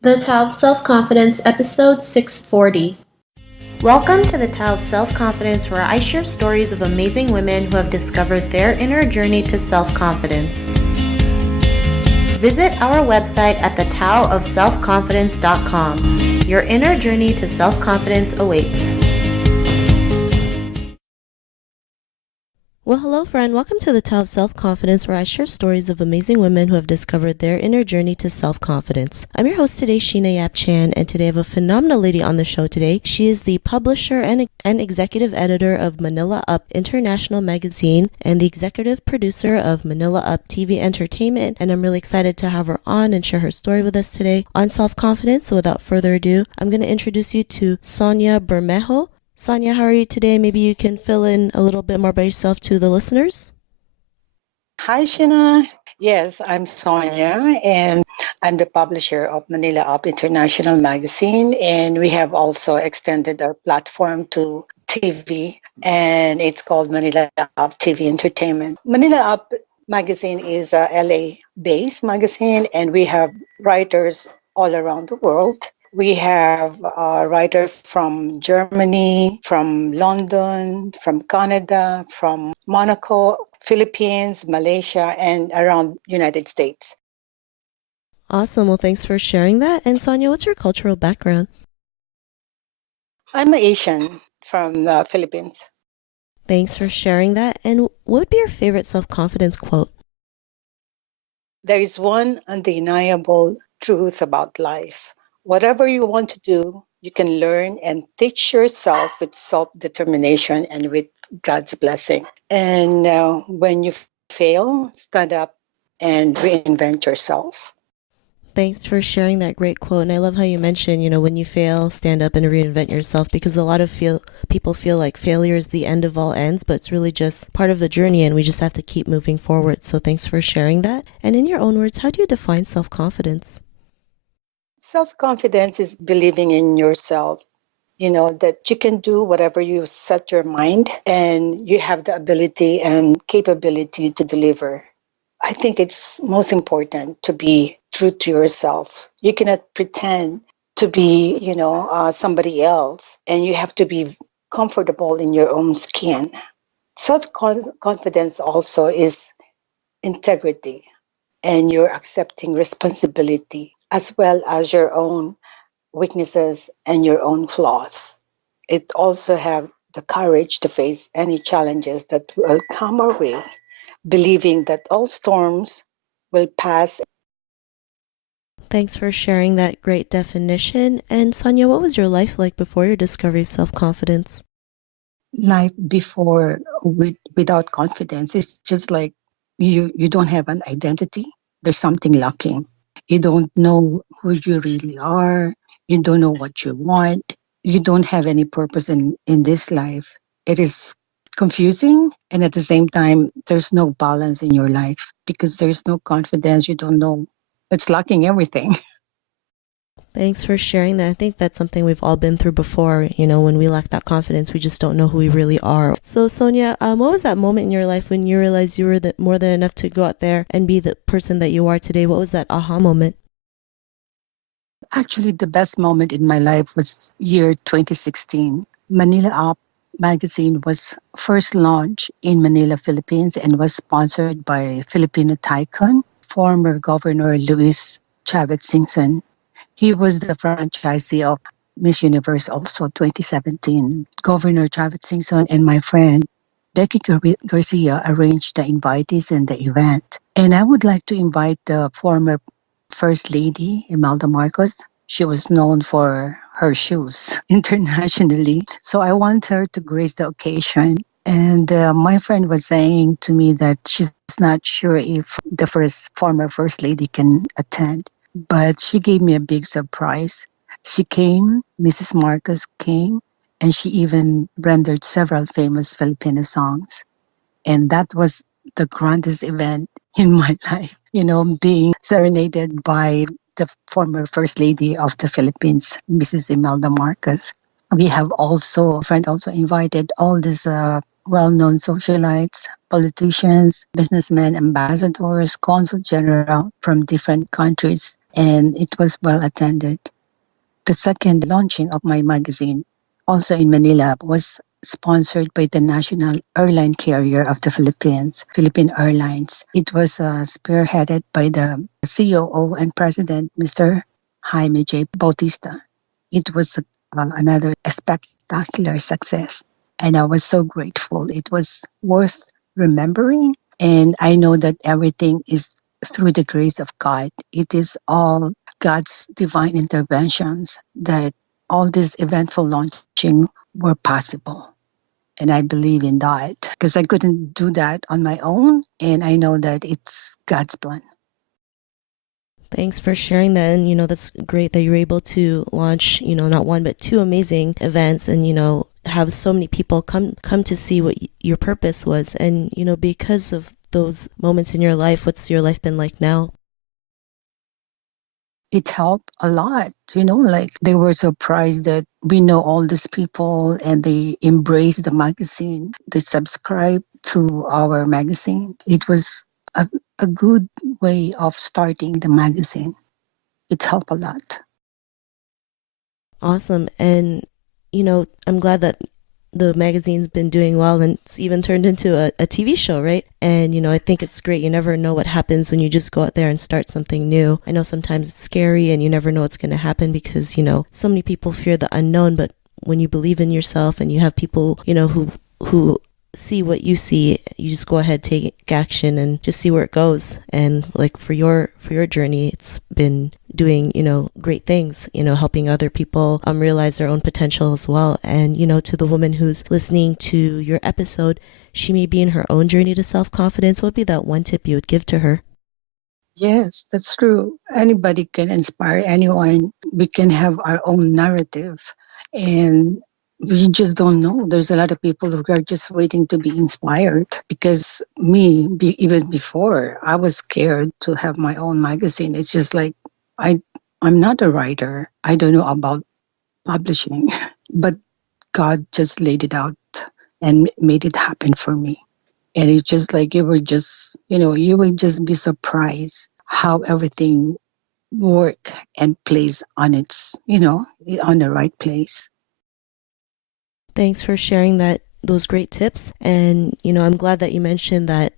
The Tao of Self-Confidence, episode 640. Welcome to the Tao of Self-Confidence, where I share stories of amazing women who have discovered their inner journey to self-confidence. Visit our website at thetaoofselfconfidence.com. Your inner journey to self-confidence awaits. Well, hello, friend. Welcome to the Tao of Self-Confidence, where I share stories of amazing women who have discovered their inner journey to self-confidence. I'm your host today, Sheena Yap Chan, and today I have a phenomenal lady on the show today. She is the publisher and executive editor of Manila Up International Magazine and the executive producer of Manila Up TV Entertainment, and I'm really excited to have her on and share her story with us today on self-confidence. So without further ado, I'm going to introduce you to Sonia Bermejo. Sonia, how are you today? Maybe you can fill in a little bit more by yourself to the listeners. Hi, Shina. Yes, I'm Sonia, and I'm the publisher of Manila Up International Magazine, and we have also extended our platform to TV, and it's called Manila Up TV Entertainment. Manila Up magazine is a LA-based magazine, and we have writers all around the world. We have a writer from Germany, from London, from Canada, from Monaco, Philippines, Malaysia, and around United States. Awesome. Well, thanks for sharing that. And Sonia, what's your cultural background? I'm Asian from the Philippines. Thanks for sharing that. And what would be your favorite self-confidence quote? There is one undeniable truth about life. Whatever you want to do, you can learn and teach yourself with self-determination and with God's blessing. And when you fail, stand up and reinvent yourself. Thanks for sharing that great quote. And I love how you mentioned, when you fail, stand up and reinvent yourself, because a lot of people feel like failure is the end of all ends, but it's really just part of the journey and we just have to keep moving forward. So thanks for sharing that. And in your own words, how do you define self-confidence? Self-confidence is believing in yourself, that you can do whatever you set your mind and you have the ability and capability to deliver. I think it's most important to be true to yourself. You cannot pretend to be, somebody else, and you have to be comfortable in your own skin. Self-confidence also is integrity, and you're accepting responsibility as well as your own weaknesses and your own flaws. It also have the courage to face any challenges that will come our way, believing that all storms will pass. Thanks for sharing that great definition. And Sonia, what was your life like before your discovery of self-confidence? Life before without confidence is just like you don't have an identity. There's something lacking. You don't know who you really are. You don't know what you want. You don't have any purpose in this life. It is confusing, and at the same time there's no balance in your life because there's no confidence. You don't know. It's lacking everything. Thanks for sharing that. I think that's something we've all been through before. When we lack that confidence, we just don't know who we really are. So, Sonia, what was that moment in your life when you realized you were more than enough to go out there and be the person that you are today? What was that aha moment? Actually, the best moment in my life was year 2016. Manila Up magazine was first launched in Manila, Philippines, and was sponsored by Filipino tycoon, former Governor Luis Chavez Singson. He was the franchisee of Miss Universe also 2017. Governor Chavez Singson and my friend Becky Garcia arranged the invitees and the event. And I would like to invite the former First Lady, Imelda Marcos. She was known for her shoes internationally. So I want her to grace the occasion. And my friend was saying to me that she's not sure if the former First Lady can attend. But she gave me a big surprise. She came, Mrs. Marcos came, and she even rendered several famous Filipino songs. And that was the grandest event in my life, being serenaded by the former First Lady of the Philippines, Mrs. Imelda Marcos. We have also, a friend also invited all these well-known socialites, politicians, businessmen, ambassadors, consul general from different countries. and it was well attended. The second launching of my magazine, also in Manila, was sponsored by the national airline carrier of the Philippines, Philippine Airlines. It was spearheaded by the COO and President, Mr. Jaime J. Bautista. It was another spectacular success, and I was so grateful. It was worth remembering, and I know that everything is through the grace of God. It is all God's divine interventions that all these eventful launching were possible. And I believe in that because I couldn't do that on my own. And I know that it's God's plan. Thanks for sharing that. And, that's great that you're able to launch, not one, but two amazing events and, have so many people come to see what your purpose was. And, because of those moments in your life, what's your life been like now? It helped a lot, like they were surprised that we know all these people and they embrace the magazine. They subscribe to our magazine. It was a good way of starting the magazine. It helped a lot. Awesome. And, I'm glad that the magazine's been doing well and it's even turned into a TV show, right? And, I think it's great. You never know what happens when you just go out there and start something new. I know sometimes it's scary and you never know what's going to happen because, so many people fear the unknown, but when you believe in yourself and you have people, who see what you see, you just go ahead, take action and just see where it goes. And like for your journey, it's been doing, great things, helping other people realize their own potential as well. And, to the woman who's listening to your episode, she may be in her own journey to self-confidence. What would be that one tip you would give to her? Yes, that's true. Anybody can inspire anyone. We can have our own narrative. And we just don't know. There's a lot of people who are just waiting to be inspired because even before, I was scared to have my own magazine. It's just like, I'm not a writer. I don't know about publishing, but God just laid it out and made it happen for me. And it's just like you will just be surprised how everything work and plays on its, on the right place. Thanks for sharing those great tips. And, I'm glad that you mentioned that,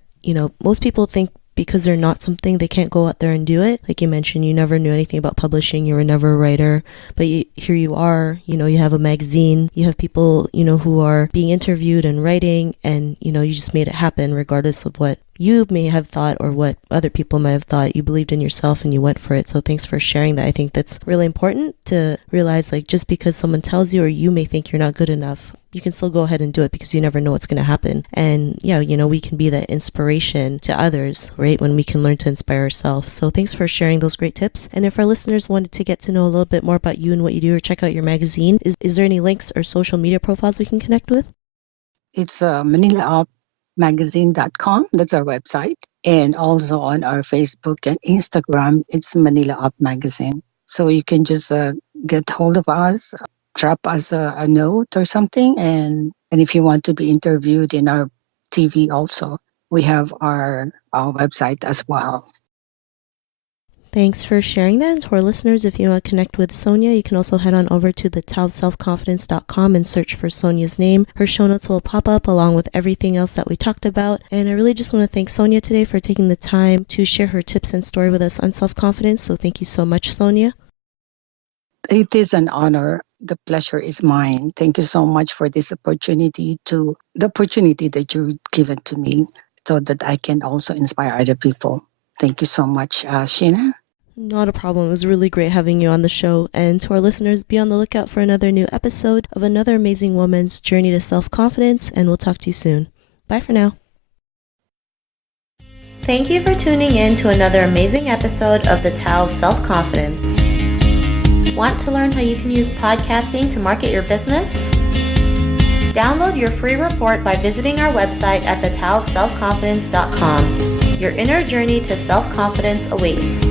most people think because they're not something, they can't go out there and do it. Like you mentioned, you never knew anything about publishing. You were never a writer, but here you are, you have a magazine, you have people, who are being interviewed and writing, and, you just made it happen regardless of what you may have thought or what other people might have thought. You believed in yourself and you went for it. So thanks for sharing that. I think that's really important to realize, like, just because someone tells you or you may think you're not good enough, you can still go ahead and do it because you never know what's going to happen. And yeah, we can be that inspiration to others, right? When we can learn to inspire ourselves. So thanks for sharing those great tips. And if our listeners wanted to get to know a little bit more about you and what you do or check out your magazine, is there any links or social media profiles we can connect with? It's ManilaUpMagazine.com. That's our website. And also on our Facebook and Instagram, it's Manila Up Magazine. So you can just get hold of us, drop us a note or something. And if you want to be interviewed in our TV also, we have our website as well. Thanks for sharing that. And to our listeners, if you want to connect with Sonia, you can also head on over to thetaoofselfconfidence.com and search for Sonia's name. Her show notes will pop up along with everything else that we talked about. And I really just want to thank Sonia today for taking the time to share her tips and story with us on self-confidence. So thank you so much, Sonia. It is an honor. The pleasure is mine. Thank you so much for this opportunity that you've given to me so that I can also inspire other people. Thank you so much, Sheena. Not a problem. It was really great having you on the show. And to our listeners, be on the lookout for another new episode of another amazing woman's journey to self-confidence, and we'll talk to you soon. Bye for now. Thank you for tuning in to another amazing episode of The Tao of Self-Confidence. Want to learn how you can use podcasting to market your business? Download your free report by visiting our website at thetaoofselfconfidence.com. Your inner journey to self-confidence awaits.